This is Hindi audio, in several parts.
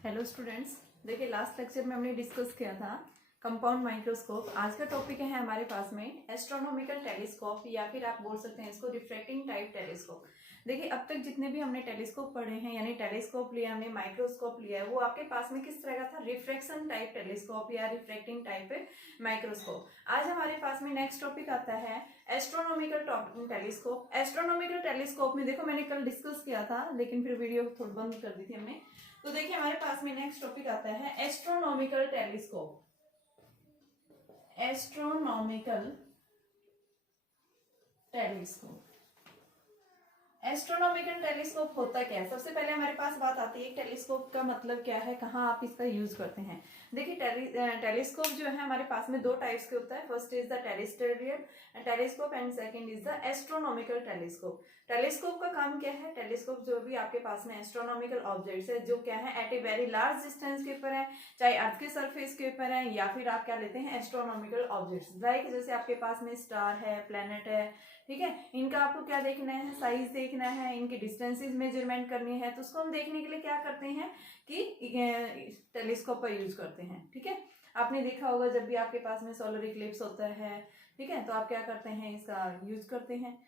हेलो स्टूडेंट्स, देखिए लास्ट लेक्चर में हमने डिस्कस किया था कंपाउंड माइक्रोस्कोप। आज का टॉपिक है हमारे पास में एस्ट्रोनॉमिकल टेलीस्कोप या फिर आप बोल सकते हैं इसको रिफ्रैक्टिंग टाइप टेलीस्कोप। देखिए अब तक जितने भी हमने टेलीस्कोप पढ़े हैं यानी टेलीस्कोप लिया हमने, माइक्रोस्कोप लिया है, वो आपके पास में किस तरह का था? रिफ्रैक्शन टाइप टेलीस्कोप या रिफ्रैक्टिंग टाइप माइक्रोस्कोप। आज हमारे पास में नेक्स्ट टॉपिक आता है एस्ट्रोनॉमिकल टेलीस्कोप। एस्ट्रोनॉमिकल टेलीस्कोप में देखो मैंने कल डिस्कस किया था लेकिन फिर वीडियो थोड़ी बंद कर दी थी हमने। तो देखिए हमारे पास में नेक्स्ट टॉपिक आता है astronomical telescope. Astronomical telescope. Astronomical telescope होता क्या है? सबसे पहले हमारे पास बात आती है टेलीस्कोप का मतलब क्या है, कहाँ आप इसका यूज करते हैं। देखिए टेलीस्कोप जो है हमारे पास में दो टाइप्स के होता है। First is the terrestrial telescope and second is the astronomical telescope. Telescope का काम क्या है? टेलीस्कोप जो भी आपके पास में एस्ट्रोनॉमिकल ऑब्जेक्ट्स है जो क्या है at a very large distance के ऊपर है, चाहे अर्थ के सरफेस के ऊपर है या फिर आप क्या लेते हैं एस्ट्रोनॉमिकल ऑब्जेक्ट्स, लाइक जैसे आपके पास में स्टार है, प्लेनेट है, ठीक है। इनका आपको क्या देखना है? साइज देखना है, इनके डिस्टेंसेस मेजरमेंट करनी है, तो उसको हम देखने के लिए क्या करते हैं कि टेलीस्कोप का यूज करते हैं, ठीक है। आपने देखा होगा जब भी आपके पास में सोलर इक्लिप्स होता है, ठीक है, तो आप क्या करते हैं? इसका यूज करते हैं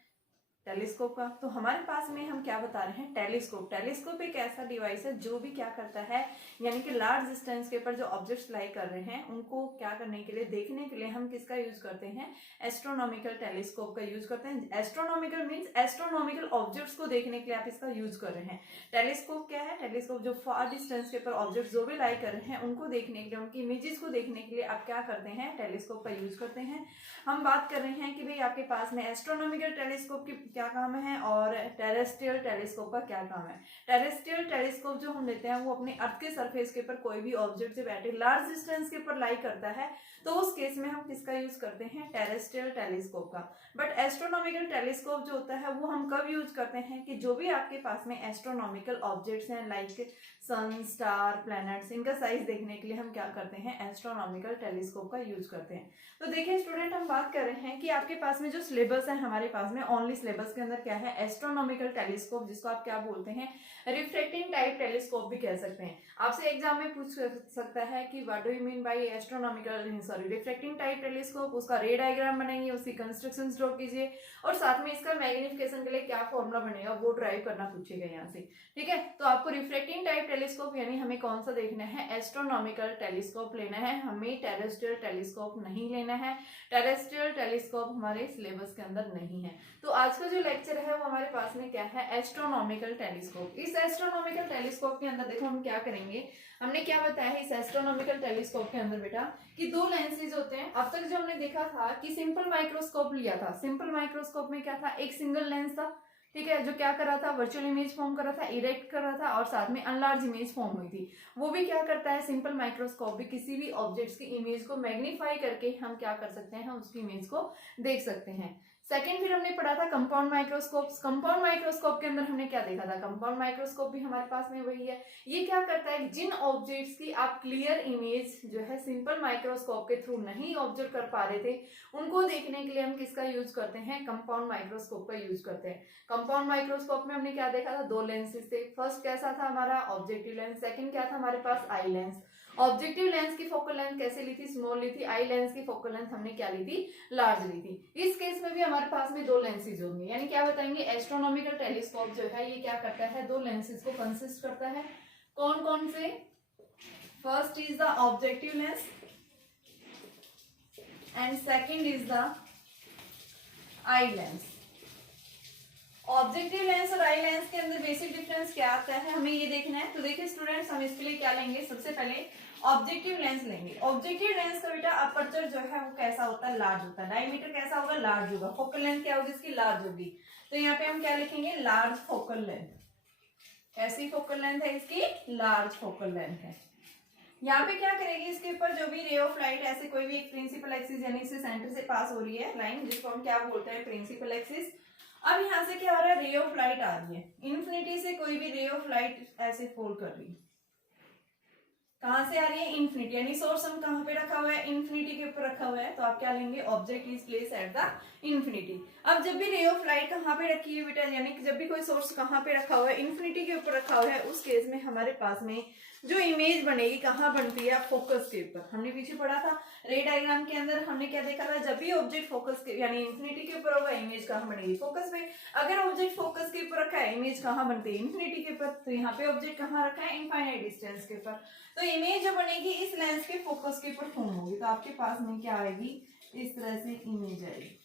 टेलीस्कोप का। तो हमारे पास में हम क्या बता रहे हैं? टेलीस्कोप। टेलीस्कोप एक ऐसा डिवाइस है जो भी क्या करता है यानी कि लार्ज डिस्टेंस के ऊपर जो ऑब्जेक्ट्स लाई कर रहे हैं उनको क्या करने के लिए, देखने के लिए हम किसका यूज करते हैं? एस्ट्रोनॉमिकल टेलीस्कोप का यूज करते हैं। एस्ट्रोनॉमिकल मीन्स एस्ट्रोनॉमिकल ऑब्जेक्ट्स को देखने के लिए आप इसका यूज कर रहे हैं। टेलीस्कोप क्या है? टेलीस्कोप जो फार डिस्टेंस के ऊपर ऑब्जेक्ट जो भी लाई कर रहे हैं उनको देखने के लिए, उनकी इमेजेस को देखने के लिए आप क्या करते हैं? टेलीस्कोप का यूज करते हैं। हम बात कर रहे हैं कि भाई आपके पास में एस्ट्रोनॉमिकल टेलीस्कोप की क्या काम है और टेरेस्ट्रियल टेलीस्कोप का क्या काम है। टेरेस्ट्रियल टेलीस्कोप जो हम लेते हैं वो अपने अर्थ के सरफेस के ऊपर कोई भी ऑब्जेक्ट जब एट ए लार्ज डिस्टेंस के ऊपर लाई करता है तो उस केस में हम किसका यूज करते हैं? टेरेस्ट्रियल टेलीस्कोप का। बट एस्ट्रोनॉमिकल टेलीस्कोप जो होता है वो हम कब यूज करते हैं कि जो भी आपके पास में एस्ट्रोनॉमिकल ऑब्जेक्ट्स हैं लाइक सन, स्टार, प्लैनेट्स, इनका साइज देखने के लिए हम क्या करते हैं? एस्ट्रोनॉमिकल टेलीस्कोप का यूज करते हैं। तो देखिए स्टूडेंट, हम बात कर रहे हैं कि आपके पास में जो सिलेबस है हमारे पास में ओनली सिलेबस के अंदर क्या है? एस्ट्रोनॉमिकल टेलीस्कोप, जिसको आप क्या बोलते हैं? रिफ्रैक्टिंग टाइप टेलीस्कोप भी कह सकते हैं। आपसे एग्जाम में पूछ सकता है कि what do you mean by astronomical sorry refracting type telescope. उसका रे डायग्राम बनाइए, उसकी कंस्ट्रक्शंस ड्रॉ कीजिए और साथ में इसका मैग्निफिकेशन के लिए क्या फॉर्मूला बनेगा वो ड्राइव करना पूछेगा यहाँ से, ठीक है। तो आपको रिफ्रैक्टिंग टाइप टेलीस्कोप यानी हमें कौन सा देखना है? एस्ट्रोनॉमिकल टेलीस्कोप लेना है, हमें टेरेस्ट्रियल टेलीस्कोप नहीं लेना है। टेरेस्ट्रियल टेलीस्कोप हमारे सिलेबस के अंदर नहीं है। तो आज का जो लेक्चर है वो हमारे पास में क्या है? Astronomical telescope. इस एस्ट्रोनॉमिकल टेलीस्कोप के अंदर देखो हम क्या करेंगे, हमने क्या बताया है इस एस्ट्रोनॉमिकल टेलीस्कोप के अंदर बेटा कि दो लेंसेज होते हैं। अब तक जो हमने देखा था कि सिंपल माइक्रोस्कोप लिया था, सिंपल माइक्रोस्कोप में क्या था? एक सिंगल लेंस था, ठीक है, जो क्या कर रहा था? वर्चुअल इमेज फॉर्म कर रहा था, इरेक्ट कर रहा था और साथ में अनलार्ज इमेज फॉर्म हुई थी। वो भी क्या करता है? सिंपल माइक्रोस्कोप भी किसी भी ऑब्जेक्ट्स की इमेज को मैग्नीफाई करके हम क्या कर सकते हैं? हम उसकी इमेज को देख सकते हैं। सेकेंड फिर हमने पढ़ा था कंपाउंड माइक्रोस्कोप। कंपाउंड माइक्रोस्कोप के अंदर हमने क्या देखा था? कंपाउंड माइक्रोस्कोप भी हमारे पास में वही है। ये क्या करता है? जिन ऑब्जेक्ट्स की आप क्लियर इमेज जो है सिंपल माइक्रोस्कोप के थ्रू नहीं ऑब्जर्व कर पा रहे थे उनको देखने के लिए हम किसका यूज करते हैं? कंपाउंड माइक्रोस्कोप का यूज करते हैं। कंपाउंड माइक्रोस्कोप में हमने क्या देखा था? दो लेंसेज थे। फर्स्ट कैसा था हमारा? Objective lens. सेकंड क्या था हमारे पास? Eye lens. ऑब्जेक्टिव लेंस की फोकल लेंथ कैसे ली थी? स्मॉल ली थी। आई लेंस की फोकल लेंथ हमने क्या ली थी? लार्ज ली थी। इस केस में भी हमारे पास में दो लेंसेज होंगे, यानी क्या बताएंगे? एस्ट्रोनॉमिकल टेलीस्कोप जो है ये क्या करता है? दो लेंसेज को कंसिस्ट करता है। कौन कौन से? First is the objective lens and second is the eye lens. Objective lens और आई लेंस के अंदर बेसिक डिफरेंस क्या आता है हमें ये देखना है। तो देखिए स्टूडेंट्स, हम इसके लिए क्या लेंगे? सबसे पहले ऑब्जेक्टिव लेंस लेंगे। ऑब्जेक्टिव लेंस का बेटा अपर्चर जो है वो कैसा होता है? लार्ज होता है। डायमीटर कैसा होगा? लार्ज होगा। फोकल लेंथ क्या होगी इसकी? लार्ज होगी। तो यहाँ पे हम क्या लिखेंगे? Large focal length. कैसी फोकल लेंथ है इसकी? लार्ज फोकल लेंथ है। यहाँ पे क्या करेगी? इसके ऊपर जो भी रे ऑफ लाइट ऐसे कोई भी एक प्रिंसिपल एक्सिस यानी इससे सेंटर से पास हो रही है लाइन, जिसको हम क्या बोलते हैं? Principal axis. अब यहाँ से क्या हो रहा है? रे ऑफ लाइट आ रही है, इन्फिनिटी से कोई भी रे ऑफ लाइट ऐसे फोल्ड कर रही है। कहां से आ रही है? इन्फिनिटी, यानी सोर्स हम कहां पे रखा हुआ है? इन्फिनिटी के ऊपर रखा हुआ है। तो आप क्या लेंगे? Object is place at the infinity. अब जब भी रे ऑफ लाइट कहाँ पे रखी है बेटा, यानी कि जब भी कोई सोर्स कहाँ पे रखा हुआ है, इन्फिनिटी के ऊपर रखा हुआ है, उस केस में हमारे पास में जो इमेज बनेगी कहाँ बनती है, फोकस के ऊपर। हमने पीछे पढ़ा था रे डायग्राम के अंदर, हमने क्या देखा था, जब भी ऑब्जेक्ट फोकस के यानी इन्फिनिटी के ऊपर होगा, इमेज कहाँ बनेगी, फोकस पे। अगर ऑब्जेक्ट फोकस के ऊपर रखा है, इमेज कहाँ बनती है, इन्फिनिटी के ऊपर। तो यहाँ पे ऑब्जेक्ट कहाँ रखा है, इनफाइनाइट डिस्टेंस के ऊपर। तो इमेज जो बनेगी इस लेंस के फोकस के ऊपर फॉर्म होगी। तो आपके पास में क्या आएगी, इस तरह से इमेज आएगी।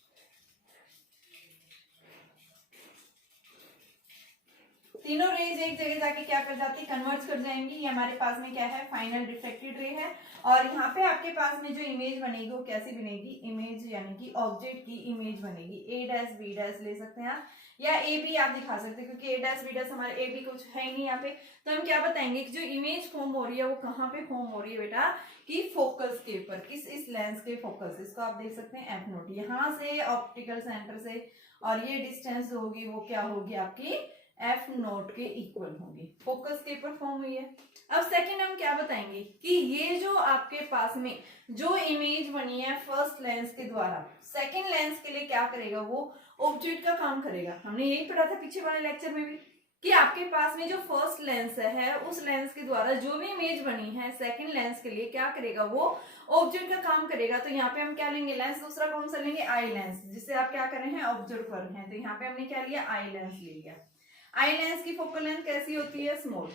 तीनों रेज एक जगह जाके क्या कर जाती है, कन्वर्ज कर जाएंगी। ये हमारे पास में क्या है, फाइनल रिफ्लेक्टेड रे है। और यहाँ पे आपके पास में जो इमेज बनेगी वो कैसी बनेगी, इमेज यानी कि ऑब्जेक्ट की इमेज बनेगी। ए डैश बी डैश ले सकते हैं आप, या ए बी आप दिखा सकते हैं, क्योंकि ए डैश बी डैश हमारे ए बी कुछ है ही नहीं यहाँ पे। तो हम क्या बताएंगे कि जो इमेज फॉर्म हो रही है वो कहाँ पे फॉर्म हो रही है बेटा, कि फोकस के ऊपर, किस, इस लेंस के फोकस। इसको आप देख सकते हैं एफ नोट, यहाँ से ऑप्टिकल सेंटर से, और ये डिस्टेंस होगी वो क्या होगी आपकी, एफ नोट के इक्वल होगी, फोकस के ऊपर फॉर्म हुई है। अब सेकंड हम क्या बताएंगे कि ये जो आपके पास में जो इमेज बनी है फर्स्ट लेंस के द्वारा, सेकंड लेंस के लिए क्या करेगा, वो ऑब्जेक्ट का काम करेगा। हमने यही पढ़ा था पीछे वाले लेक्चर में भी, कि आपके पास में जो फर्स्ट लेंस है उस लेंस के द्वारा जो भी इमेज बनी है सेकंड लेंस के लिए क्या करेगा, वो ऑब्जेक्ट का काम करेगा। तो यहाँ पे हम क्या लेंगे, लेंस दूसरा कौन सा लेंगे, आई लेंस, जिससे आप क्या कर रहे हैं, ऑब्जर्व कर रहे हैं। तो यहाँ पे हमने क्या लिया, आई लेंस ले लिया। आई लेंस की फोकल लेंथ कैसी होती है, स्मॉल।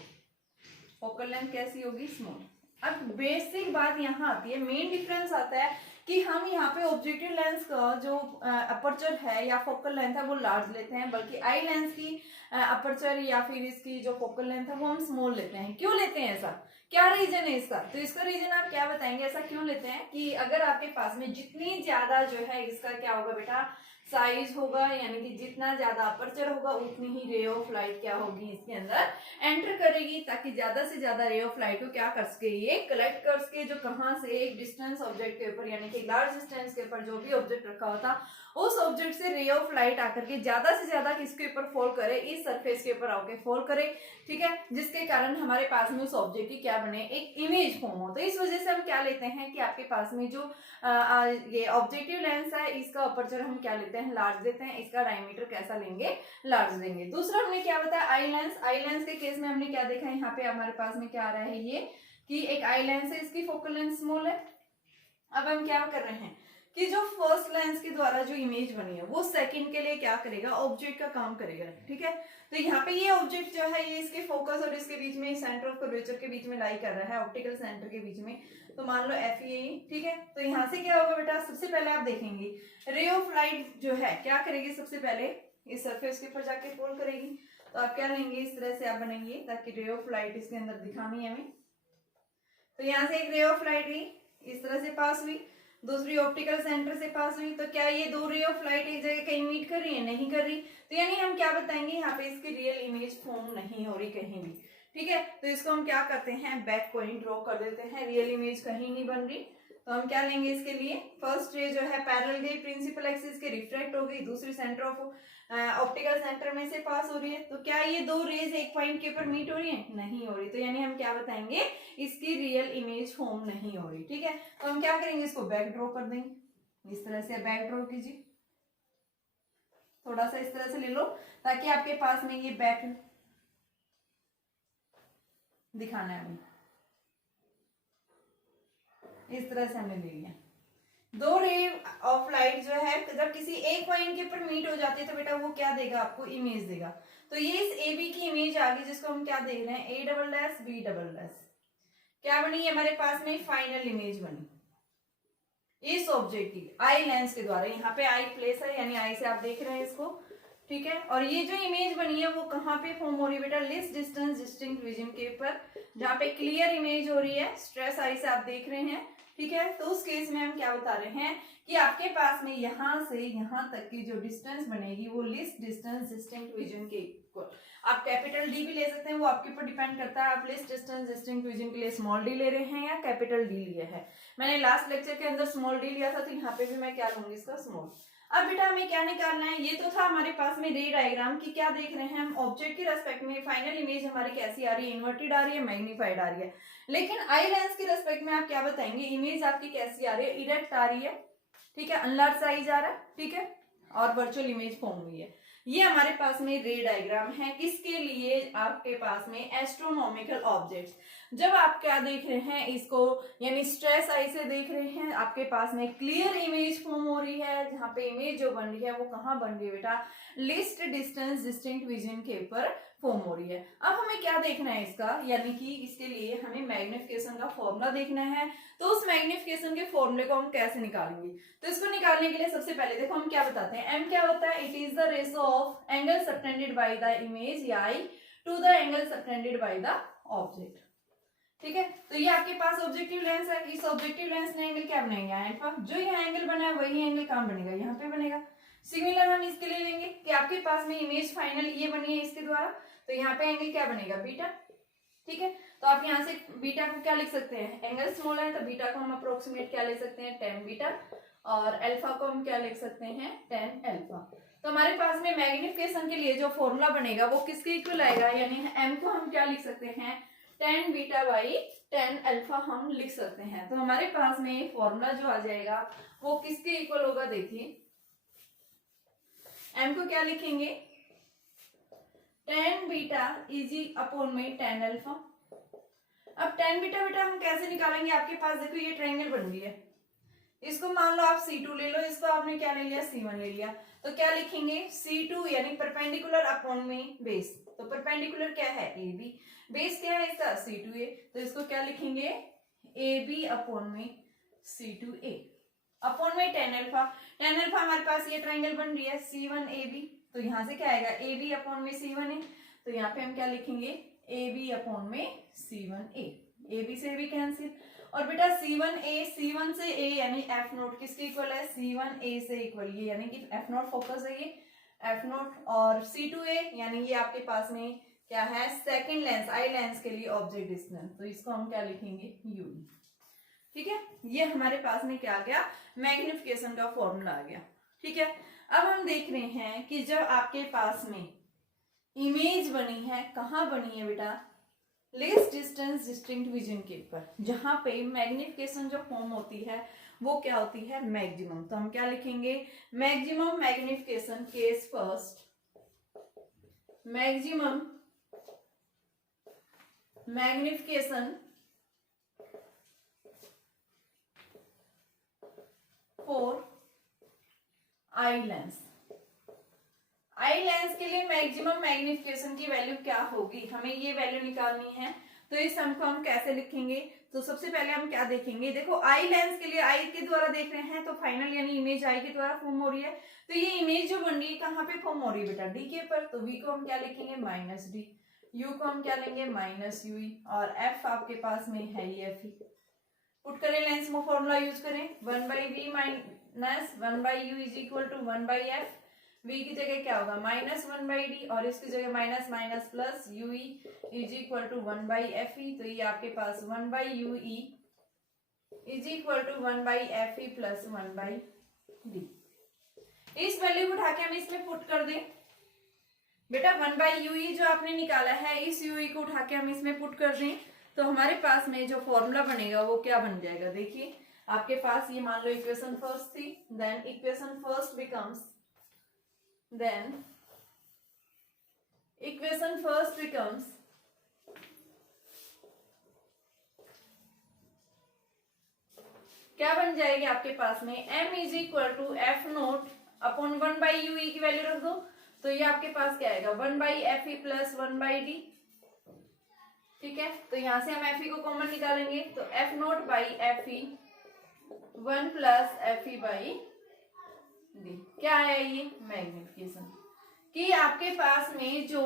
फोकल लेंथ कैसी होगी, स्मॉल। अब बेसिक बात यहाँ आती है, मेन डिफरेंस आता है कि हम यहाँ पे ऑब्जेक्टिव लेंस का जो अपर्चर है या फोकल लेंथ है वो लार्ज लेते हैं, बल्कि आई लेंस की अपर्चर या फिर इसकी जो फोकल लेंथ है वो हम स्मॉल लेते हैं। क्यों लेते हैं ऐसा, क्या रीजन है इसका, तो इसका रीजन आप क्या बताएंगे, ऐसा क्यों लेते हैं कि अगर आपके पास में जितनी ज्यादा जो है इसका क्या होगा बेटा, साइज होगा, यानी कि जितना ज्यादा अपर्चर होगा उतनी ही रे ऑफ लाइट क्या होगी इसके अंदर एंटर करेगी, ताकि ज्यादा से ज्यादा रे ऑफ लाइट को क्या कर सके, ये कलेक्ट कर सके, जो कहां से, एक डिस्टेंस ऑब्जेक्ट के ऊपर, यानी कि लार्ज डिस्टेंस के ऊपर जो भी ऑब्जेक्ट रखा होता उस ऑब्जेक्ट से रे ऑफ लाइट आकर के ज्यादा से ज्यादा किसके ऊपर फॉल करे, इस सरफेस के ऊपर आके फॉल करे, ठीक है, जिसके कारण हमारे पास में उस ऑब्जेक्ट की क्या बने, एक इमेज फॉर्म हो। तो इस वजह से हम क्या लेते हैं कि आपके पास में जो ये ऑब्जेक्टिव लेंस है इसका अपर्चर हम क्या लेते हैं, लार्ज लेते हैं, इसका डायमीटर कैसा लेंगे, लार्ज लेंगे। दूसरा हमने क्या बताया, आई लेंस। आई लेंस के केस में हमने क्या देखा है, यहाँ पे हमारे पास में क्या आ रहा है, ये कि एक आई लेंस है, इसकी फोकल लेंथ स्मॉल है। अब हम क्या कर रहे हैं कि जो फर्स्ट लेंस के द्वारा जो इमेज बनी है वो सेकंड के लिए क्या करेगा, ऑब्जेक्ट का काम करेगा, ठीक है। तो यहाँ पे ये ऑब्जेक्ट जो है ये इसके फोकस और इसके बीच में, सेंटर ऑफ कर्वेचर के बीच में लाई कर रहा है, ऑप्टिकल सेंटर के बीच में। तो मान लो एफ ये, ठीक है। तो यहाँ से क्या होगा बेटा, सबसे पहले आप देखेंगे रे ऑफ लाइट जो है क्या करेगी, सबसे पहले इस सरफेस के ऊपर जाके फॉल करेगी। तो आप क्या लेंगे, इस तरह से आप बनेंगे ताकि रे ऑफ लाइट इसके अंदर दिखानी है हमें। तो यहाँ से एक रे ऑफ लाइट गई, इस तरह से पास हुई, दूसरी ऑप्टिकल सेंटर से पास हुई। तो क्या ये दो रे ऑफ लाइट एक जगह कहीं मीट कर रही है, नहीं कर रही। तो यानी हम क्या बताएंगे, यहाँ पे इसकी रियल इमेज फॉर्म नहीं हो रही कहीं भी, ठीक है। तो इसको हम क्या करते हैं, बैक पॉइंट ड्रॉ कर देते हैं, रियल इमेज कहीं नहीं बन रही। तो हम क्या लेंगे इसके लिए, फर्स्ट रे जो है पैरेलल गई प्रिंसिपल एक्सिस के, रिफ्लेक्ट हो गई, दूसरी सेंटर ऑफ ऑप्टिकल सेंटर में से पास हो रही है। तो क्या ये दो रेज एक पॉइंट के ऊपर मीट हो रही है, नहीं हो रही। तो यानी हम क्या बताएंगे, इसकी रियल इमेज फॉर्म नहीं हो रही, ठीक है। तो हम क्या करेंगे, इसको बैक ड्रॉ कर देंगे, इस तरह से बैक ड्रॉ कीजिए, थोड़ा सा इस तरह से ले लो ताकि आपके पास में ये बैक दिखाना है हमें। इस तरह से हमने ले लिया। दो रे ऑफ लाइट जो है जब किसी एक पॉइंट के ऊपर मीट हो जाती है तो बेटा वो क्या देगा, आपको इमेज देगा। तो ये इस ए बी की इमेज आ गई, जिसको हम क्या देख रहे हैं, A double dash B double dash. क्या बनी हमारे पास में, फाइनल इमेज बनी इस ऑब्जेक्ट की आई लेंस के द्वारा। यहाँ पे आई प्लेस है, यानी आई से आप देख रहे हैं इसको, ठीक है। और ये जो इमेज बनी है वो कहाँ पे फॉर्म हो रही है बेटा, लिस्ट डिस्टेंस डिस्टिंक्ट विजन के ऊपर, जहाँ पे क्लियर इमेज हो रही है, स्ट्रेस आई से आप देख रहे हैं, ठीक है। तो उस केस में हम क्या बता रहे हैं कि आपके पास में यहाँ से यहाँ तक की जो डिस्टेंस बनेगी वो लिस्ट डिस्टेंस डिस्टिंक्ट विजन के इक्वल। आप कैपिटल डी भी ले सकते हैं, वो आपके ऊपर डिपेंड करता है, आप लिस्ट डिस्टेंस डिस्टिंक्ट विजन के लिए स्मॉल डी ले रहे हैं या कैपिटल डी लिया है। मैंने लास्ट लेक्चर के अंदर स्मॉल डी लिया था, तो यहाँ पे भी मैं क्या लूंगी, इसका स्मॉल। अब बेटा हमें क्या निकालना है, ये तो था हमारे पास में रे डायग्राम की, क्या देख रहे हैं हम, ऑब्जेक्ट के रेस्पेक्ट में फाइनल इमेज हमारी कैसी आ रही है, इन्वर्टेड आ रही है, मैग्नीफाइड आ रही है। लेकिन आई लेंस के रेस्पेक्ट में आप क्या बताएंगे, इमेज आपकी कैसी आ रही है, इरेक्ट आ रही है, ठीक है, अनलार्ज साइज आ रहा है, ठीक है। और वर्चुअल इमेज फॉर्म हुई है। ये हमारे पास में रे डायग्राम है, किसके लिए, आपके पास में एस्ट्रोनॉमिकल ऑब्जेक्ट्स। जब आप क्या देख रहे हैं इसको, यानी स्ट्रेस आई से देख रहे हैं, आपके पास में क्लियर इमेज फॉर्म हो रही है, जहां पे इमेज जो बन रही है वो कहाँ बन रही है बेटा, लिस्ट डिस्टेंस डिस्टिंक्ट विजन के ऊपर फॉर्म हो रही है। अब हमें क्या देखना है इसका, यानी कि इसके लिए हमें मैग्निफिकेशन का फॉर्मूला देखना है। तो उस मैग्निफिकेशन के फॉर्मूले को हम कैसे निकालेंगे, तो इसको निकालने के लिए सबसे पहले देखो हम क्या बताते हैं, एम क्या होता है, it is the ratio of angle subtended by the image eye to the angle subtended by the object. ठीक है, तो ये आपके पास ऑब्जेक्टिव लेंस है, इस ऑब्जेक्टिव लेंस ने एंगल क्या बनाएंगे, अल्फा। जो यहाँ एंगल बना है वही एंगल कहाँ बनेगा, यहाँ पे बनेगा। सिमिलर हम इसके लिए लेंगे कि आपके पास में इमेज फाइनल ये बनी है इसके द्वारा, तो यहाँ पे एंगल क्या बनेगा, बीटा। ठीक है, तो आप यहाँ से बीटा को क्या लिख सकते हैं, एंगल स्मॉल है तो बीटा को हम अप्रोक्सीमेट क्या लिख सकते हैं, tan बीटा, और अल्फा को हम क्या लिख सकते हैं, tan अल्फा। तो हमारे पास में मैग्निफिकेशन के लिए जो फॉर्मूला बनेगा वो किसके इक्वल आएगा, यानी m को हम क्या लिख सकते हैं, tan beta by tan alpha हम लिख सकते हैं। तो हमारे पास में फॉर्मूला जो आ जाएगा वो किसके इक्वल होगा, देखिए m को क्या लिखेंगे, tan बीटा इजी अपॉन में tan अल्फा। अब tan बीटा बेटा हम कैसे निकालेंगे, आपके पास देखो ये ट्रायंगल बन रही है, इसको मान लो आप C2 ले लो, इसको आपने क्या ले लिया, C1 ले लिया, तो क्या लिखेंगे, C2 यानी परपेंडिकुलर अपॉन में बेस। तो परपेंडिकुलर क्या है, AB, बेस क्या है इसका, C2A, तो इसको क्या लिखेंगे, AB अपॉन में C2A अपॉन में tan अल्फा। tan अल्फा हमारे पास ये ट्रायंगल बन रही है C1AB, तो यहां से क्या आएगा, AB अपॉन में C1A, तो यहाँ पे हम क्या लिखेंगे, AB अपॉन में C1A, AB से भी कैंसिल, और बेटा C1 से A यानी F नोट किसके इक्वल है, C1A से इक्वल, ये यानी कि F नोट फोकस है, ये F नोट, और C2A यानी ये आपके पास में क्या है, सेकंड लेंस, आई लेंस के लिए ऑब्जेक्ट डिस्टेंस, तो इसको हम क्या लिखेंगे, UE। ठीक है, ये हमारे पास में क्या आ गया, मैग्निफिकेशन का फॉर्मूला आ गया। ठीक है, अब हम देख रहे हैं कि जब आपके पास में इमेज बनी है, कहाँ बनी है बेटा, लेस डिस्टेंस डिस्टिंक्ट विजन के ऊपर, जहां पे मैग्निफिकेशन जो फॉर्म होती है वो क्या होती है, मैक्सिमम। तो हम क्या लिखेंगे, maximum magnification case first, maximum magnification for eye lens. Eye lens के लिए मैक्सिमम मैग्निफिकेशन की वैल्यू क्या होगी, हमें ये वैल्यू निकालनी है। तो इस सम को हम कैसे लिखेंगे, तो सबसे पहले हम क्या देखेंगे, देखो आई लेंस के लिए आई के द्वारा देख रहे हैं, तो फाइनल यानी इमेज आई के द्वारा फॉर्म हो रही है, तो ये इमेज जो बन रही है कहाँ पे फॉर्म हो रही है बेटा, डी के पर, तो वी को हम क्या लिखेंगे, माइनस डी, यू को हम क्या लेंगे, माइनस यूई, और एफ आपके पास में है ही एफ ही। पुट करें लेंस में फॉर्मूला यूज करें, 1/v minus 1/u is equal to 1/f, v की जगह क्या होगा, -1/d, और इसकी जगह minus minus plus ue is equal to 1/fe, तो ये आपके पास 1/ue is equal to 1/fe plus 1/d। इस वैल्यू को उठा के हम इसमें पुट कर दें बेटा, 1/ue जो आपने निकाला है, इस ue को उठा के हम इसमें पुट कर दें, तो हमारे पास में जो फॉर्मूला बनेगा वो क्या बन जाएगा, देखिए आपके पास ये मान लो इक्वेशन फर्स्ट थी, then equation first becomes, then equation first becomes क्या बन जाएगी आपके पास में, m is equal to F nought upon 1/ue की वैल्यू रख दो, तो ये आपके पास क्या आएगा, 1/fe प्लस 1/d। ठीक है, तो यहां से हम fe को कॉमन निकालेंगे, तो F nought by fe 1 plus fe by D, क्या है ये, मैग्निफिकेशन। कि आपके पास में जो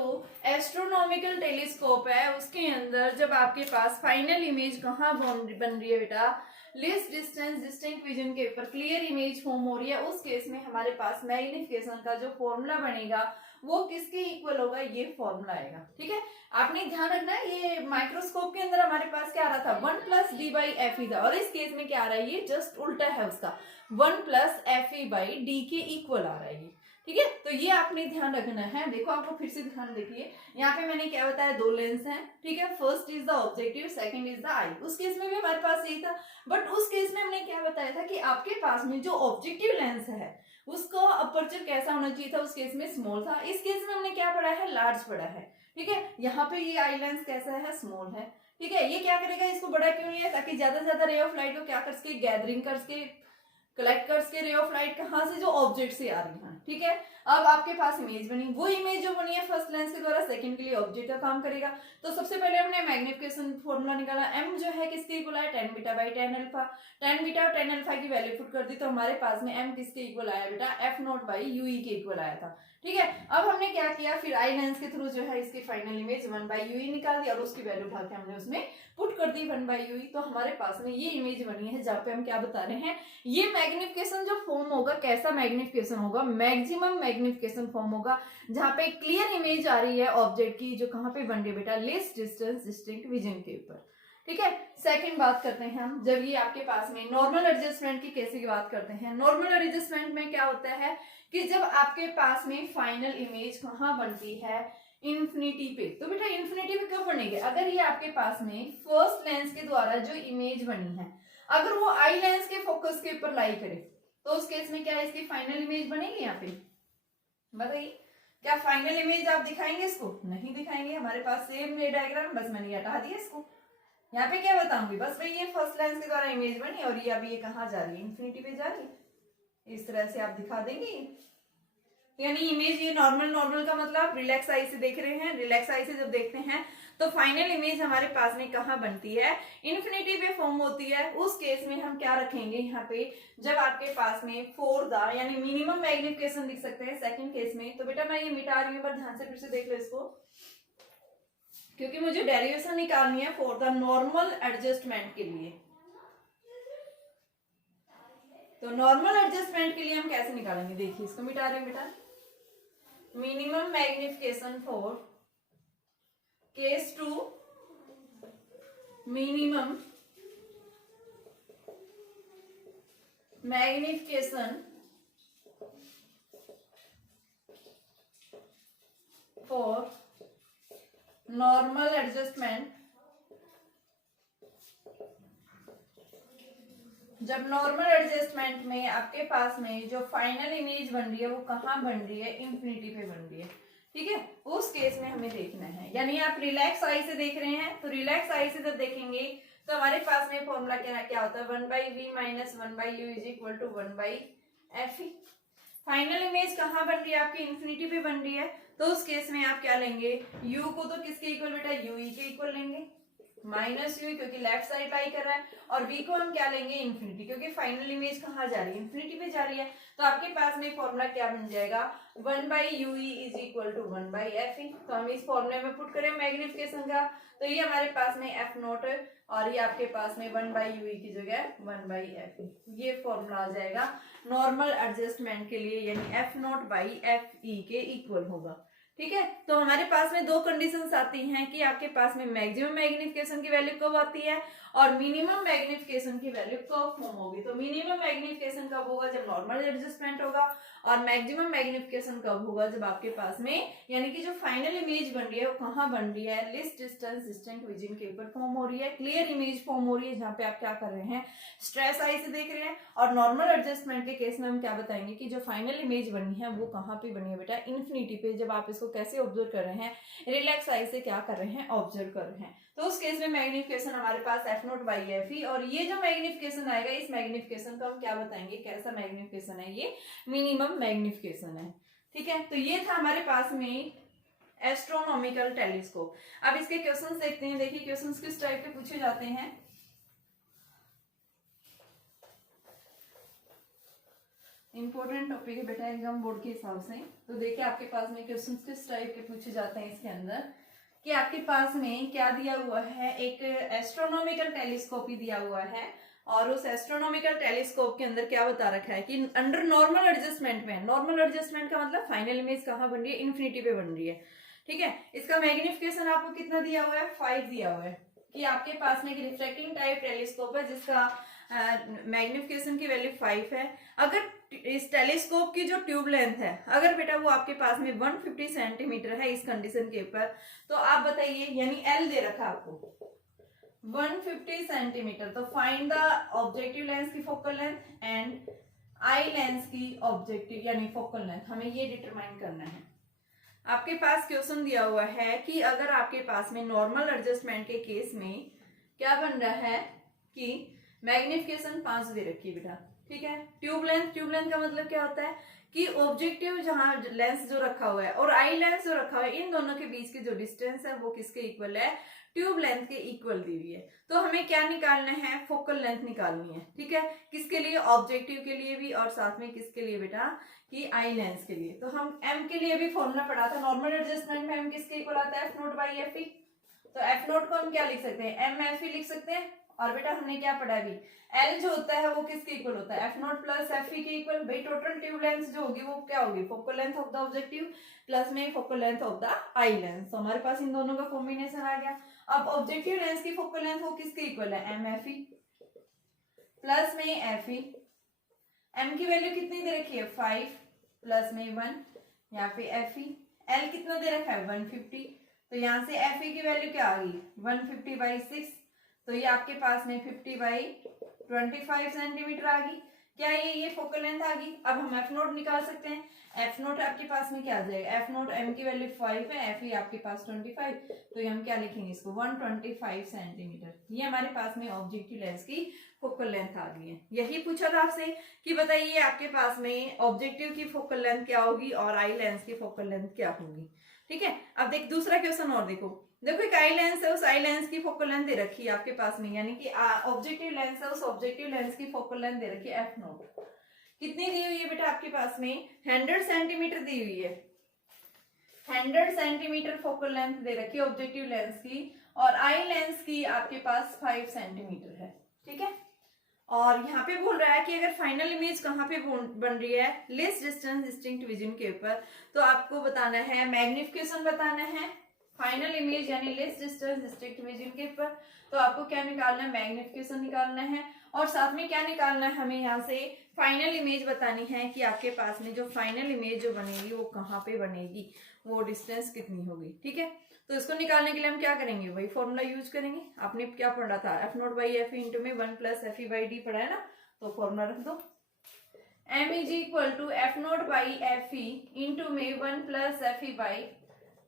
एस्ट्रोनॉमिकल टेलीस्कोप है उसके अंदर जब आपके पास फाइनल इमेज कहाँ बन रही है बेटा, लेस डिस्टेंस डिस्टिंक्ट विजन के ऊपर क्लियर इमेज फॉर्म हो रही है, उस केस में हमारे पास मैग्निफिकेशन का जो फॉर्मूला बनेगा वो किसके इक्वल होगा, ये फॉर्मूला आएगा। ठीक है, आपने ध्यान रखना है, ये माइक्रोस्कोप के अंदर हमारे पास क्या आ रहा था, 1 प्लस डी बाई एफ ई था, और इस केस में क्या आ रहा है, ये जस्ट उल्टा है उसका, 1 plus F E by D के इक्वल आ रहा है ये। ठीक है, तो ये आपने ध्यान रखना है। देखो आपको फिर से ध्यान देखिए, यहाँ पे मैंने क्या बताया, दो लेंस हैं, ठीक है। First is the objective, second is the eye. उस केस में भी हमारे पास यही था, बट उस केस में हमने क्या बताया था कि आपके पास में जो ऑब्जेक्टिव लेंस है उसका अपर्चर कैसा होना चाहिए था, उस केस में स्मॉल था। इस केस में हमने क्या पढ़ा है, लार्ज पढ़ा है, ठीक है। यहाँ पे ये आई लेंस कैसा है, स्मॉल है, ठीक है। ये क्या करेगा, इसको बड़ा क्यों नहीं है, ताकि ज्यादा से ज्यादा रे ऑफ लाइट को क्या कर सके, गैदरिंग कर सके, कलेक्ट कर सके रे ऑफ लाइट कहाँ से, जो ऑब्जेक्ट से आ रही है, ठीक है। अब आपके पास इमेज बनी, वो इमेज जो बनी है फर्स्ट लेंस के द्वारा, सेकंड के लिए ऑब्जेक्ट का काम करेगा। तो सबसे पहले हमने मैग्निफिकेशन फॉर्मूला निकाला, एम जो है किसके इक्वल है, tan beta by tan alpha. tan beta और tan अल्फा की वैल्यू पुट कर दी, तो हमारे पास में एम किसके इक्वल आया बेटा, एफ नॉट बाई यूई के इक्वल आया था, ठीक है। अब हमने क्या किया, फिर आई लेंस के थ्रू जो है इसकी फाइनल इमेज 1 बाई यूई निकाल दी और उसकी वैल्यू उठा के हमने उसमें पुट कर दी 1 बाई यूई। तो हमारे पास में ये इमेज बनी है, जहाँ पे हम क्या बता रहे हैं, ये मैग्निफिकेशन जो फॉर्म होगा, कैसा मैग्निफिकेशन होगा, मैक्सिमम मैग्निफिकेशन फॉर्म होगा, जहाँ पे क्लियर इमेज आ रही है ऑब्जेक्ट की, जो कहाँ पे बन रही है बेटा, लेस डिस्टेंस डिस्टिंक्ट विजन के ऊपर, ठीक है। सेकंड बात करते हैं हम, जब ये आपके पास में नॉर्मल एडजस्टमेंट की कैसे की बात करते हैं। नॉर्मल एडजस्टमेंट में क्या होता है कि जब आपके पास में फाइनल इमेज कहाँ बनती है, इन्फिनिटी पे। तो बेटा इन्फिनिटी पे कब बनेगी, अगर ये आपके पास में फर्स्ट लेंस के द्वारा जो इमेज बनी है, अगर वो आई लेंस के फोकस के ऊपर लाई करे, तो उस केस में क्या इसकी फाइनल इमेज बनेगी। यहाँ पे बताइए, क्या फाइनल इमेज आप दिखाएंगे इसको, नहीं दिखाएंगे। हमारे पास सेम ये डायग्राम, बस मैंने हटा दिया इसको। यहाँ पे क्या बताऊंगी, बस भाई ये फर्स्ट लेंस के द्वारा इमेज बनी और ये अभी ये कहाँ जा रही है, इन्फिनिटी पे जा रही है, इस तरह से आप दिखा देंगे। यानी इमेज ये नॉर्मल का मतलब रिलैक्स आई से देख रहे हैं, रिलैक्स आई से जब देखते हैं तो फाइनल इमेज हमारे पास में कहाँ बनती है, इन्फिनिटी पे फॉर्म होती है। उस केस में हम क्या रखेंगे यहाँ पे, जब आपके पास में फॉर द यानी मिनिमम मैग्निफिकेशन लिख सकते हैं सेकंड केस में। तो बेटा मैं ये मिटा रही हूँ, पर ध्यान से फिर से देख लो इसको, क्योंकि मुझे डेरिवेशन निकालनी है फॉर द नॉर्मल एडजस्टमेंट के लिए। तो नॉर्मल एडजस्टमेंट के लिए हम कैसे निकालेंगे, देखिए इसको मिटा रहे हैं बेटा, minimum magnification for case 2, minimum magnification for normal adjustment. जब नॉर्मल एडजस्टमेंट में आपके पास में जो फाइनल इमेज बन रही है वो कहाँ बन रही है, इन्फिनिटी पे बन रही है, ठीक है। उस केस में हमें देखना है, यानी आप रिलैक्स आई से देख रहे हैं, तो रिलैक्स आई से जब देखेंगे तो हमारे पास में फॉर्मूला क्या होता है, 1 by V minus 1 by U is equal to 1 by F E. Final image कहाँ बन रही है, आपकी इन्फिनिटी पे बन रही है। तो उस केस में आप क्या लेंगे, u को तो किसके इक्वल बेटा, यूई के इक्वल लेंगे, माइनस यू क्योंकि लेफ्ट साइड लाई कर रहा है, और v को हम क्या लेंगे, इन्फिनिटी, क्योंकि फाइनल इमेज कहाँ जा रही है, इन्फिनिटी पे जा रही है। तो आपके पास में फॉर्मूला क्या बन जाएगा, 1 by U E is equal to 1 by F E. तो हम इस फॉर्मूले में पुट करें मैग्निफिकेशन का, तो ये हमारे पास में एफ नॉट और ये आपके पास में 1 बाई यूई की जगह 1 बाई एफ ई, ये फॉर्मूला आ जाएगा नॉर्मल एडजस्टमेंट के लिए, यानी एफ नॉट बाई एफ ई के इक्वल होगा, ठीक है। तो हमारे पास में दो कंडीशंस आती हैं कि आपके पास में मैक्सिमम मैग्निफिकेशन की वैल्यू कब आती है और मिनिमम मैग्निफिकेशन की वैल्यू कब फॉर्म होगी। तो मिनिमम मैग्निफिकेशन कब होगा, जब नॉर्मल एडजस्टमेंट होगा, और मैक्सिमम मैग्निफिकेशन कब होगा, जब आपके पास में यानी कि जो फाइनल इमेज बन रही है वो कहाँ बन रही है, लेस डिस्टेंस डिस्टिंक्ट विजन के ऊपर फॉर्म हो रही है, क्लियर इमेज फॉर्म हो रही है, जहाँ पे आप क्या कर रहे हैं, स्ट्रेस आई से देख रहे हैं। और नॉर्मल एडजस्टमेंट के केस में हम क्या बताएंगे कि जो फाइनल इमेज बनी है वो कहाँ पे बनी है बेटा, इन्फिनिटी पे। जब आप इसको कैसे ऑब्जर्व कर रहे हैं, रिलैक्स आई से क्या कर रहे हैं, ऑब्जर्व कर रहे हैं। तो उस केस में मैग्निफिकेशन हमारे पास F naught by F E, और ये जो मैग्निफिकेशन आएगा इस मैग्निफिकेशन को हम क्या बताएंगे, कैसा मैग्निफिकेशन है, ये मिनिमम मैग्निफिकेशन है, ठीक है। तो ये था हमारे पास में एस्ट्रोनॉमिकल टेलीस्कोप। अब इसके क्वेश्चंस देखते हैं। देखिए क्वेश्चंस किस टाइप के पूछे जाते हैं। इंपॉर्टेंट टॉपिक है बेटा एग्जाम बोर्ड के हिसाब से। तो देखिए आपके पास में क्वेश्चंस किस टाइप के पूछे जाते हैं इसके अंदर, कि आपके पास में क्या दिया हुआ है, एक एस्ट्रोनॉमिकल टेलीस्कोप ही दिया हुआ है, और उस एस्ट्रोनॉमिकल टेलीस्कोप के अंदर क्या बता रखा है कि अंडर नॉर्मल एडजस्टमेंट में, नॉर्मल एडजस्टमेंट का मतलब फाइनल इमेज कहाँ बन रही है, इन्फिनिटी पे बन रही है, ठीक है। इसका मैग्निफिकेशन आपको कितना दिया हुआ है, 5 दिया हुआ है, कि आपके पास में एक रिफ्रैक्टिंग टाइप टेलीस्कोप है जिसका मैग्निफिकेशन की वैल्यू 5 है। अगर इस टेलीस्कोप की जो ट्यूब लेंथ है, अगर बेटा वो आपके पास में 150 सेंटीमीटर है इस कंडीशन के ऊपर, तो आप बताइए, यानी एल दे रखा आपको 150 सेंटीमीटर, तो फाइंड द ऑब्जेक्टिव लेंस की focal length and I lens की ऑब्जेक्टिव यानी फोकल लेंथ, हमें ये डिटरमाइन करना है। आपके पास क्वेश्चन दिया हुआ है कि अगर आपके पास में नॉर्मल एडजस्टमेंट के केस में क्या बन रहा है कि मैग्निफिकेशन 5 दे रखी है बेटा, ठीक है। ट्यूब लेंथ का मतलब क्या होता है कि ऑब्जेक्टिव जहां लेंस जो रखा हुआ है और आई लेंस जो रखा हुआ है, इन दोनों के बीच की जो डिस्टेंस है वो किसके इक्वल है, ट्यूब लेंथ के इक्वल दी हुई है। तो हमें क्या निकालना है, फोकल लेंथ निकालनी है, ठीक है। किसके लिए, ऑब्जेक्टिव के लिए भी, और साथ में किसके लिए बेटा, कि आई लेंस के लिए। तो हम एम के लिए भी फॉर्मूला पढ़ा था, नॉर्मल एडजस्टमेंट में एम किसके इक्वल आता है, F nought by F E. तो एफ नोट को हम क्या लिख सकते हैं, एम एफ ई लिख सकते हैं। और बेटा हमने क्या पढ़ा अभी, एल जो होता है वो किसके इक्वल होता है, एफ नोट प्लस एफ ई के इक्वल। भाई टोटल ट्यूब लेंथ जो होगी वो क्या होगी, focal length of the objective plus में focal length of the eye lens. तो हमारे पास इन दोनों का कॉम्बिनेशन आ गया। अब ऑब्जेक्टिव लेंस की फोकल लेंथ वो किसके इक्वल है, एम एफ ई प्लस में एफ ई। एम की वैल्यू कितनी दे रखी है, 5 प्लस में 1, यहाँ पे एफ ई। एल कितना दे रखा है, 150, तो यहाँ से एफ ई की वैल्यू क्या आ गई, 150/6, तो ये आपके पास में 50/25 सेंटीमीटर आ गई। क्या ये फोकल लेंथ आ गई। अब हम एफ नोट निकाल सकते हैं। एफ नोट आपके पास में क्या आ जाएगा, एफ नोट एम की वैल्यू 5 है, एफ ई आपके पास 25, तो ये हम क्या लिखेंगे इसको, 125 सेंटीमीटर। ये हमारे पास में ऑब्जेक्टिव लेंस की फोकल लेंथ आ गई है। यही पूछा था आपसे कि बताइए आपके पास में ऑब्जेक्टिव की फोकल लेंथ क्या होगी और आई लेंस की फोकल लेंथ क्या होगी, ठीक है। अब देख दूसरा क्वेश्चन और देखो एक आई लेंस है, उस आई लेंस की फोकल लेंथ दे रखी है आपके पास में, यानी कि ऑब्जेक्टिव लेंस है, उस ऑब्जेक्टिव लेंस की फोकल लेंथ दे रखी है एफ नोट। कितनी दी हुई है बेटा आपके पास में, 100 सेंटीमीटर दी हुई है। 100 सेंटीमीटर फोकल लेंथ दे रखी है ऑब्जेक्टिव लेंस की, और आई लेंस की आपके पास 5 सेंटीमीटर है, ठीक है। और यहाँ पे बोल रहा है कि अगर फाइनल इमेज कहाँ पे बन रही है, लेस डिस्टेंस डिस्टिंक्ट विजन के ऊपर, तो आपको बताना है मैग्निफिकेशन बताना है, फाइनल इमेज यानी लेस डिस्टेंस डिस्टिंक्ट विजन के ऊपर। तो आपको क्या निकालना है, मैग्निफिकेशन निकालना है, और साथ में क्या निकालना है, हमें यहाँ से फाइनल इमेज बतानी है कि आपके पास में जो फाइनल इमेज जो बनेगी वो कहाँ पे बनेगी, वो डिस्टेंस कितनी होगी, ठीक है। तो इसको निकालने के लिए हम क्या करेंगे, वही फॉर्मूला यूज करेंगे। आपने क्या पढ़ा था, F nought by F into में 1 plus F E by D पढ़ा है ना, तो फॉर्मूला रख दो, M is equal to F nought by F E into में 1 plus F E by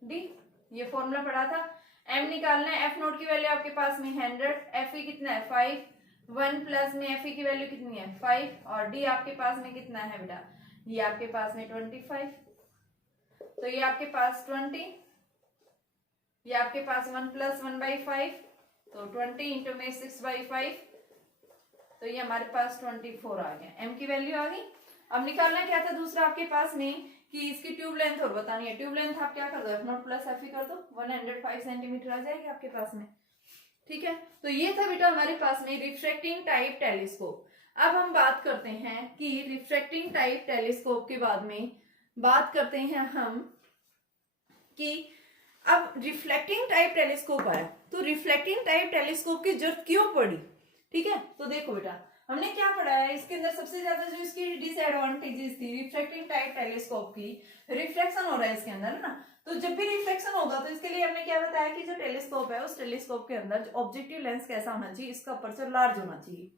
D. ये फॉर्मूला पढ़ा था। एम निकालना है, एफ नोट की वैल्यू आपके पास में 100, एफ ई कितना है 5, 1 प्लस में एफ ई की वैल्यू कितनी है 5, और डी आपके पास में कितना है बेटा, ये आपके पास में 25, तो ये आपके पास 20, ये आपके पास 1 प्लस 1/5, तो 20 इंटू में 6/5, तो ये हमारे पास 24 आ गया, एम की वैल्यू आ गई। अब निकालना क्या था दूसरा आपके पास में कि इसकी ट्यूब लेंथ और बतानी है। ट्यूब लेंथ आप क्या कर दो, एफ नोट प्लस एफ ई कर दो, 105 सेंटीमीटर आ जाएगी आपके पास में, ठीक है। तो ये था बेटा हमारे पास में रिफ्रैक्टिंग टाइप टेलीस्कोप। अब हम बात करते हैं कि रिफ्रैक्टिंग टाइप टेलीस्कोप के बाद में बात करते हैं हम कि अब रिफ्लेक्टिंग टाइप टेलीस्कोप आया, तो रिफ्लेक्टिंग टाइप टेलीस्कोप की जरूरत क्यों पड़ी, ठीक है। तो देखो बेटा हमने क्या पढ़ा है, इसके अंदर सबसे ज्यादा जो इसकी डिसएडवांटेजेस थी रिफ्रैक्टिंग टाइप टेलीस्कोप की, रिफ्लेक्शन हो रहा है इसके अंदर ना, तो जब भी रिफ्लेक्शन होगा तो इसके लिए हमने क्या बताया कि जो टेलीस्कोप है उस टेलीस्कोप के अंदर ऑब्जेक्टिव लेंस कैसा होना चाहिए, इसका अपर्चर लार्ज होना चाहिए।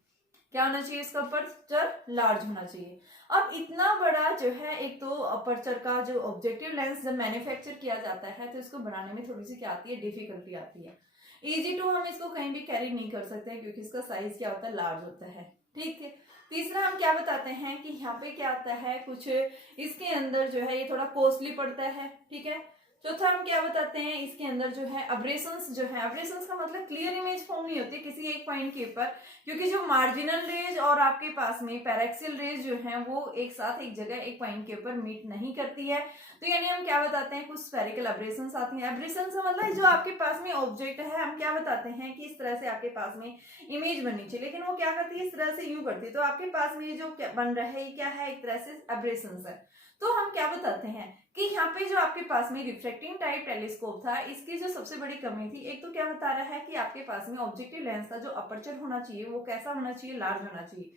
क्या होना चाहिए, इसका अपर्चर लार्ज होना चाहिए। अब इतना बड़ा जो है, एक तो अपर्चर का जो ऑब्जेक्टिव लेंस जब मैन्युफैक्चर किया जाता है तो इसको बनाने में थोड़ी सी क्या आती है, डिफिकल्टी आती है। इजी टू हम इसको कहीं भी कैरी नहीं कर सकते हैं क्योंकि इसका साइज क्या होता है, लार्ज होता है, ठीक है। तीसरा हम क्या बताते हैं कि यहाँ पे क्या आता है, कुछ इसके अंदर जो है ये थोड़ा कॉस्टली पड़ता है, ठीक है। चौथा हम क्या बताते हैं, इसके अंदर जो है अब्रेशंस जो है, अब्रेशंस का मतलब क्लियर इमेज फॉर्म नहीं होती किसी एक पॉइंट के ऊपर, क्योंकि जो मार्जिनल रेज और आपके पास में पैरेक्सियल रेज जो है वो एक साथ एक जगह एक पॉइंट के ऊपर मीट नहीं करती है। तो यानी हम क्या बताते हैं, कुछ स्फेरिकल अब्रेशंस आती हैं। अब्रेशंस का मतलब जो आपके पास में ऑब्जेक्ट है, हम क्या बताते हैं कि इस तरह से आपके पास में इमेज बननी चाहिए, लेकिन वो क्या करती है, इस तरह से यूं करती है, तो आपके पास में ये जो बन रहा है ये क्या है, एक तरह से अब्रेशंस है। तो हम क्या बताते हैं कि यहाँ पे जो आपके पास में रिफ्रैक्टिंग टाइप टेलीस्कोप था, इसकी जो सबसे बड़ी कमी थी, एक तो क्या बता रहा है कि आपके पास में ऑब्जेक्टिव लेंस का जो अपर्चर होना चाहिए वो कैसा होना चाहिए, लार्ज होना चाहिए।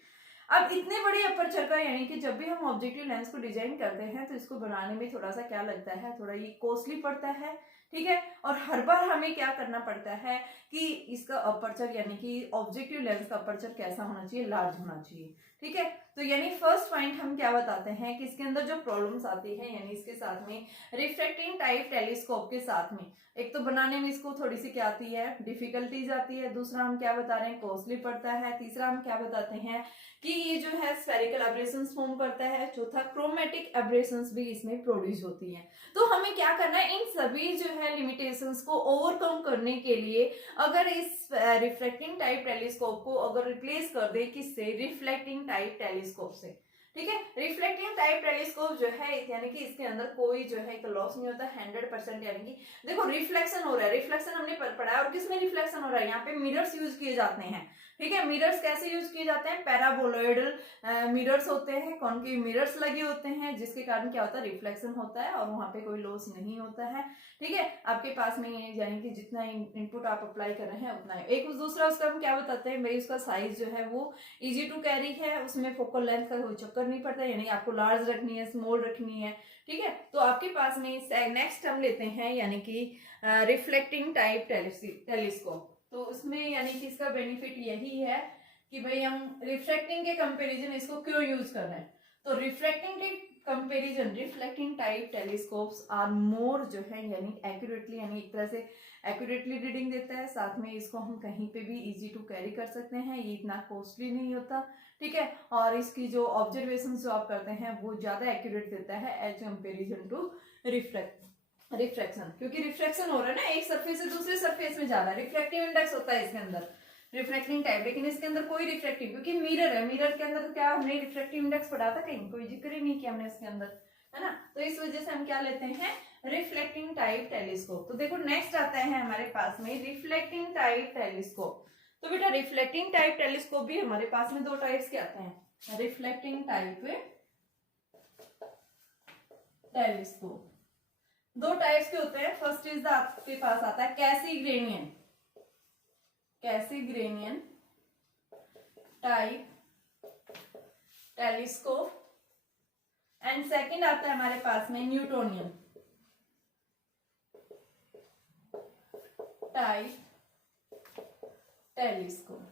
अब इतने बड़े अपर्चर का यानी कि जब भी हम ऑब्जेक्टिव लेंस को डिजाइन करते हैं तो इसको बनाने में थोड़ा सा क्या लगता है, थोड़ा ये कॉस्टली पड़ता है, ठीक है। और हर बार हमें क्या करना पड़ता है कि इसका अपर्चर यानी कि ऑब्जेक्टिव लेंस का अपर्चर कैसा होना चाहिए, लार्ज होना चाहिए, ठीक है। तो यानी फर्स्ट पॉइंट हम क्या बताते हैं कि इसके अंदर जो प्रॉब्लम्स आती है यानी इसके साथ में रिफ्रैक्टिंग टाइप टेलीस्कोप के साथ में, एक तो बनाने में इसको थोड़ी सी क्या आती है, डिफिकल्टीज आती है, दूसरा हम क्या बता रहे हैं, कॉस्टली पड़ता है, तीसरा हम क्या बताते हैं कि ये जो है स्फेरिकल एब्रेशंस फॉर्म करता है, चौथा क्रोमेटिक एब्रेशंस भी इसमें प्रोड्यूस होती हैं। तो हमें क्या करना है, इन सभी जो है लिमिटेशंस को ओवरकम करने के लिए अगर इस रिफ्लेक्टिंग टाइप टेलीस्कोप को अगर रिप्लेस कर दे किससे, रिफ्लेक्टिंग टाइप टेलीस्कोप से, ठीक है। रिफ्लेक्टिंग टाइप टेलीस्कोप जो है यानी कि इसके अंदर कोई जो है लॉस नहीं होता 100%, यानी कि देखो रिफ्लेक्शन हो रहा है, रिफ्लेक्शन हमने पढ़ा है, और किसमें रिफ्लेक्शन हो रहा है, यहाँ पे मिरर्स यूज किए जाते हैं, ठीक है। मिरर्स कैसे यूज किए जाते हैं, पैराबोलॉइडल मिरर्स होते हैं, कॉनकेव मिरर्स लगे होते हैं, जिसके कारण क्या होता है, रिफ्लेक्शन होता है और वहां पे कोई लॉस नहीं होता है, ठीक है। आपके पास में यानी कि जितना इनपुट आप अप्लाई कर रहे हैं उतना है। एक दूसरा उसका हम क्या बताते हैं भाई, उसका साइज जो है वो इजी टू कैरी है, उसमें फोकल लेंथ का कोई चक्कर नहीं पड़ता, यानी आपको लार्ज रखनी है, स्मॉल रखनी है, ठीक है। तो आपके पास में नेक्स्ट हम लेते हैं यानी कि रिफ्लेक्टिंग टाइप टेलीस्कोप। तो उसमें यानी कि इसका बेनिफिट यही है कि भाई हम रिफ्लेक्टिंग के कंपैरिजन इसको क्यों यूज कर रहे हैं। तो रिफ्लेक्टिंग के comparison reflecting type telescopes are more जो है यानी एक्यूरेटली, यानी एक तरह से एक्यूरेटली रीडिंग देता है, साथ में इसको हम कहीं पे भी इजी टू कैरी कर सकते हैं, ये इतना कॉस्टली नहीं होता, ठीक है। और इसकी जो ऑब्जर्वेशन जो आप करते हैं वो ज्यादा एक्यूरेट देता है एज कंपेरिजन टू रिफ्रैक्शन, क्योंकि रिफ्रैक्शन हो रहा है ना, एक सरफेस से दूसरे सरफेस में जा रहा है, रिफ्रैक्टिव इंडेक्स होता है इसके अंदर रिफ्लेक्टिंग टाइप, लेकिन इसके अंदर कोई रिफ्लेक्टिव, क्योंकि मिरर है, मिरर के अंदर तो क्या हमने रिफ्लेक्टिव इंडेक्स पढ़ा था कहीं, कोई जिक्र ही नहीं किया हमने इसके अंदर, है ना। तो इस वजह से हम क्या लेते हैं, रिफ्लेक्टिंग टाइप टेलीस्कोप। तो देखो नेक्स्ट आता है हमारे पास में रिफ्लेक्टिंग टाइप टेलीस्कोप। तो बेटा रिफ्लेक्टिंग टाइप टेलीस्कोप भी हमारे पास में दो टाइप्स के आते हैं, रिफ्लेक्टिंग टाइप टेलीस्कोप दो टाइप्स के होते हैं। फर्स्ट इज आपके पास आता है कैसिग्रेनियन टाइप टेलीस्कोप, एंड सेकंड आता है हमारे पास में न्यूटोनियन टाइप टेलीस्कोप।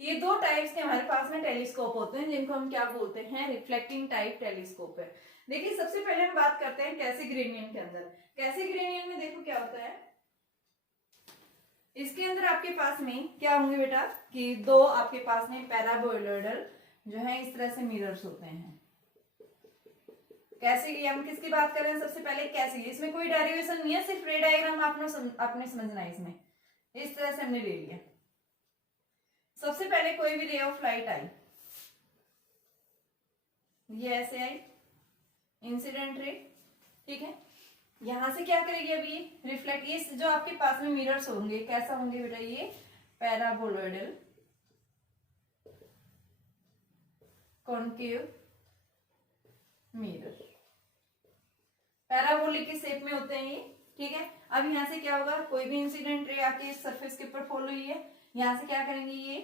ये दो टाइप्स के हमारे पास में टेलीस्कोप होते हैं जिनको हम क्या बोलते हैं, रिफ्लेक्टिंग टाइप टेलीस्कोप है। देखिए सबसे पहले हम बात करते हैं कैसिग्रेनियन के अंदर। कैसिग्रेनियन में देखो क्या होता है, इसके अंदर आपके पास में क्या होंगे बेटा कि दो आपके पास में पैराबोलॉइडल जो है इस तरह से मिरर्स होते हैं। कैसे हम किसकी बात कर रहे हैं, सबसे पहले कैसे, इसमें कोई डेरिवेशन नहीं है, सिर्फ रे डायग्राम आपने समझना है। इसमें इस तरह से हमने ले लिया, सबसे पहले कोई भी रे ऑफ लाइट आई, ये ऐसे आई इंसिडेंट रे, ठीक है। यहां से क्या करेगी अभी रिफ्लेक्ट, ये जो आपके पास में मिरर्स होंगे कैसा होंगे बेटा, ये पैराबोलॉइडल कॉनकेव मिरर, पैराबोलिक के शेप में होते हैं ये, ठीक है। अब यहाँ से क्या होगा, कोई भी इंसिडेंट रे आके इस सरफेस के ऊपर फॉल हुई है, यहाँ से क्या करेंगे, ये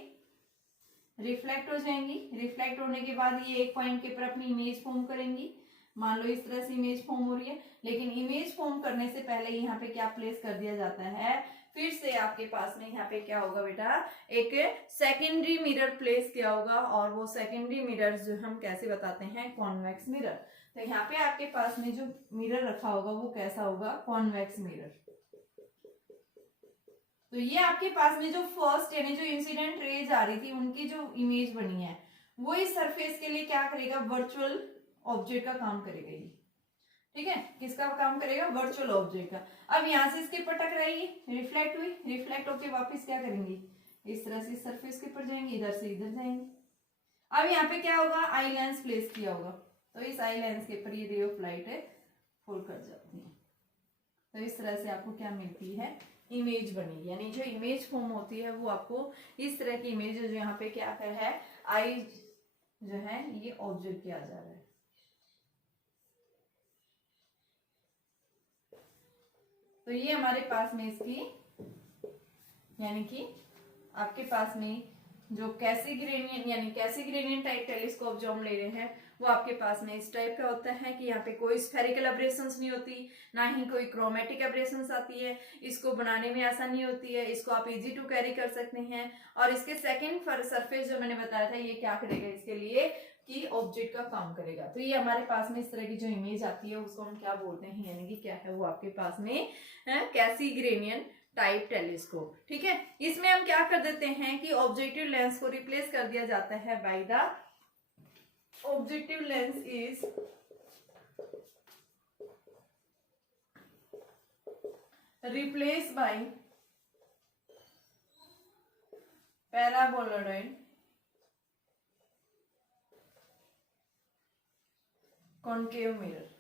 रिफ्लेक्ट हो जाएंगी, रिफ्लेक्ट होने के बाद ये एक पॉइंट के ऊपर अपनी इमेज फॉर्म करेंगी। मान लो इस तरह से इमेज फॉर्म हो रही है, लेकिन इमेज फॉर्म करने से पहले यहाँ पे क्या प्लेस कर दिया जाता है, फिर से आपके पास में यहाँ पे क्या होगा बेटा, एक सेकेंडरी मिरर प्लेस किया होगा, और वो सेकेंडरी मिरर जो हम कैसे बताते हैं, कॉन्वेक्स मिरर। तो यहाँ पे आपके पास में जो मिरर रखा होगा वो कैसा होगा, कॉन्वेक्स मिरर। तो ये आपके पास में जो फर्स्ट यानी जो इंसिडेंट रेज आ रही थी उनकी जो इमेज बनी है वो इस सरफेस के लिए क्या करेगा, वर्चुअल ऑब्जेक्ट का काम करेगा ये, ठीक है। किसका काम करेगा, वर्चुअल ऑब्जेक्ट का। अब यहाँ से इसके ऊपर टकराएगी, रिफ्लेक्ट हुई, रिफ्लेक्ट होके वापस क्या करेंगी, इस तरह से सरफेस के ऊपर जाएंगे, इधर से इधर जाएंगे। अब यहाँ पे क्या होगा, आई लेंस प्लेस किया होगा, तो इस आई लेंस के ऊपर ये रे ऑफ लाइट है फॉल कर जाती है। तो इस तरह से आपको क्या मिलती है, इमेज बनेगी, यानी जो इमेज फॉर्म होती है वो आपको इस तरह की इमेज जो यहाँ पे क्या है, आई जो है ये ऑब्जर्व किया जा रहा है। तो ये हमारे पास में इसकी यानी कि आपके पास में जो कैसिग्रेनियन यानी कैसिग्रेनियन टाइप टेलीस्कोप जो हम ले रहे हैं वो आपके पास में इस टाइप का होता है कि यहाँ पे कोई स्फेरिकल एब्रेशंस नहीं होती, ना ही कोई क्रोमेटिक एब्रेशंस आती है। इसको बनाने में आसानी होती है, इसको आप इजी टू कैरी कर सकते हैं। और इसके सेकंड सरफेस जो मैंने बताया था ये क्या करेगा इसके लिए कि ऑब्जेक्ट का काम करेगा। तो ये हमारे पास में इस तरह की जो इमेज आती है उसको हम क्या बोलते हैं, यानी कि क्या है वो आपके पास में कैसिग्रेनियन टाइप टेलीस्कोप। ठीक है, इसमें हम क्या कर देते हैं कि ऑब्जेक्टिव लेंस को रिप्लेस कर दिया जाता है by the objective lens is replace by paraboloid concave mirror.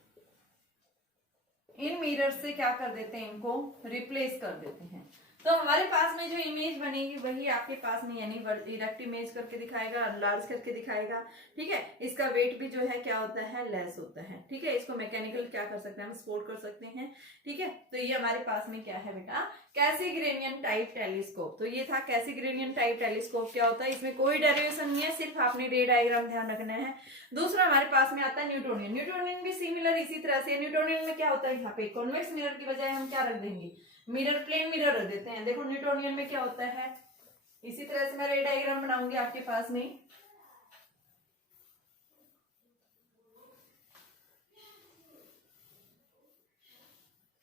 In mirror से क्या कर देते हैं, इनको रिप्लेस कर देते हैं। तो हमारे पास में जो इमेज बनेगी वही आपके पास में यानी इरेक्ट इमेज करके दिखाएगा, लार्ज करके दिखाएगा। ठीक है, इसका वेट भी जो है क्या होता है, लेस होता है। ठीक है, इसको मैकेनिकल क्या कर सकते हैं, हम सपोर्ट कर सकते हैं। ठीक है, तो ये हमारे पास में क्या है बेटा, कैसिग्रेनियन टाइप टेलीस्कोप। तो ये था कैसिग्रेनियन टाइप टेलीस्कोप क्या होता है, इसमें कोई डेरिवेशन नहीं है, सिर्फ आपने रे डायग्राम ध्यान रखना है। दूसरा हमारे पास में आता है न्यूटोनियन। न्यूटोनियन भी सिमिलर इसी तरह से। न्यूटोनियन में क्या होता है, यहाँ पे कॉन्वेक्स मिरर की बजाय हम क्या रख देंगे, मिरर, प्लेन मिरर रख देते हैं। देखो न्यूटोनियन में क्या होता है, इसी तरह से मैं रे डायग्राम बनाऊंगी आपके पास में।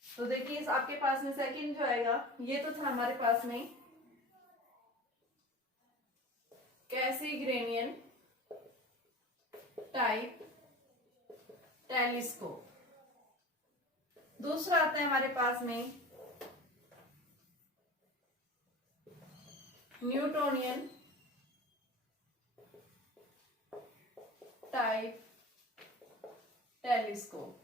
तो देखिए आपके पास में सेकंड जो आएगा ये तो था हमारे पास में कैसिग्रेनियन टाइप टेलीस्कोप। दूसरा आता है हमारे पास में न्यूटोनियन टाइप टेलीस्कोप।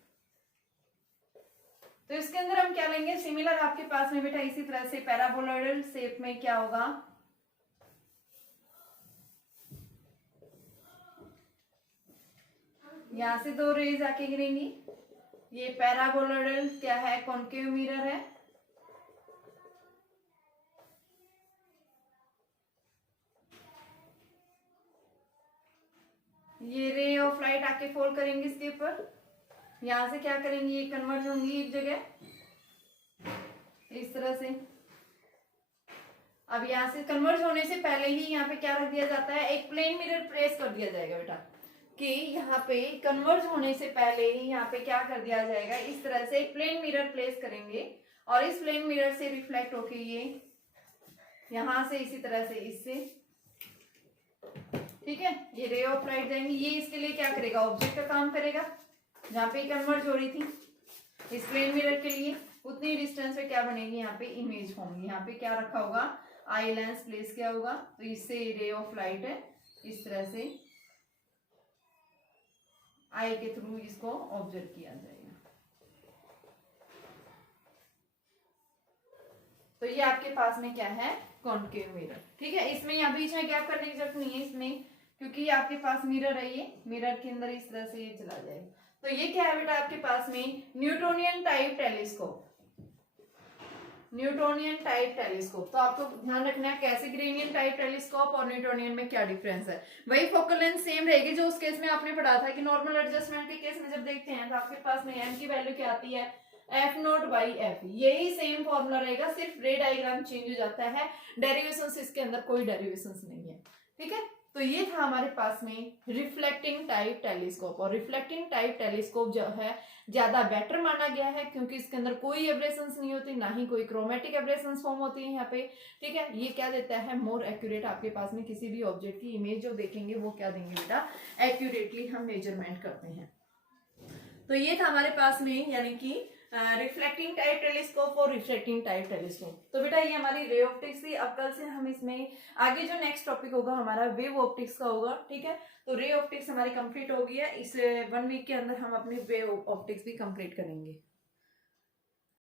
तो इसके अंदर हम क्या लेंगे, सिमिलर आपके पास में बेटा इसी तरह से पैराबोलॉइडल शेप में क्या होगा, यहां से दो रेज आके गिरेंगी। ये पैराबोलॉइडल क्या है, कॉन्केव मिरर है। ये रे ऑफ लाइट आके फॉल करेंगे इसके ऊपर, यहां से क्या करेंगे, ये कन्वर्ज होंगी एक जगह इस तरह से। अब यहां से कन्वर्ज होने से पहले ही यहाँ पे क्या रख दिया जाता है, एक प्लेन मिरर प्लेस कर दिया जाएगा बेटा, कि यहाँ पे कन्वर्ज होने से पहले ही यहाँ पे क्या कर दिया जाएगा, इस तरह से एक प्लेन मिरर प्लेस करेंगे और इस प्लेन मिरर से रिफ्लेक्ट होके ये यहां से इसी तरह से इससे, ठीक है, ये रे ऑफ लाइट जाएंगे। ये इसके लिए क्या करेगा, ऑब्जेक्ट का काम करेगा। जहाँ पे कन्वर्ज हो रही थी इस प्लेन मिरर के लिए उतनी डिस्टेंस पे क्या बनेगी, यहाँ पे इमेज होंगी। यहाँ पे क्या रखा होगा, आई लेंस प्लेस किया होगा, तो इससे रे ऑफ लाइट है इस तरह से आई के थ्रू इसको ऑब्जर्व किया जाएगा। तो ये आपके पास में क्या है, कॉन्केव मिरर। ठीक है, इसमें यहाँ बीच में गैप करने की जरूरत नहीं है इसमें, क्योंकि आपके पास मिरर है, ये मिरर के अंदर इस तरह से ये चला जाएगा। तो ये क्या है बेटा आपके पास में, Newtonian type telescope. Newtonian type telescope. तो आपको ध्यान रखना है कैसिग्रेनियन टाइप टेलीस्कोप और न्यूटोनियन में क्या डिफरेंस है। वही फोकल लेंथ सेम रहेगी जो उस केस में आपने पढ़ा था कि नॉर्मल एडजस्टमेंट के केस में जब देखते हैं तो आपके पास में एम की वैल्यू क्या आती है, F0/F। यही सेम फॉर्मूला रहेगा, सिर्फ रे डायग्राम चेंज हो जाता है, डेरिवेशंस इसके अंदर कोई डेरिवेशंस नहीं है। ठीक है, तो ये था हमारे पास में रिफ्लेक्टिंग टाइप टेलीस्कोप। और रिफ्लेक्टिंग टाइप टेलीस्कोप जो है ज्यादा बेटर माना गया है क्योंकि इसके अंदर कोई एब्रेशंस नहीं होती, ना ही कोई क्रोमेटिक एब्रेशंस फॉर्म होती है यहाँ पे। ठीक है, ये क्या देता है, मोर एक्यूरेट आपके पास में किसी भी ऑब्जेक्ट की इमेज जो देखेंगे वो क्या देंगे बेटा, एक्यूरेटली हम मेजरमेंट करते हैं। तो ये था हमारे पास में यानी कि रिफ्लेक्टिंग टाइप टेलीस्कोप और रिफ्लेक्टिंग टाइप टेलीस्कोप। तो बेटा ये हमारी रे ऑप्टिक्स थी। अब कल से हम इसमें आगे जो नेक्स्ट टॉपिक होगा हमारा वेव ऑप्टिक्स का होगा। ठीक है, तो रे ऑप्टिक्स हमारी कंप्लीट हो गई है, इस 1 वीक के अंदर हम अपनी वेव ऑप्टिक्स भी कंप्लीट करेंगे।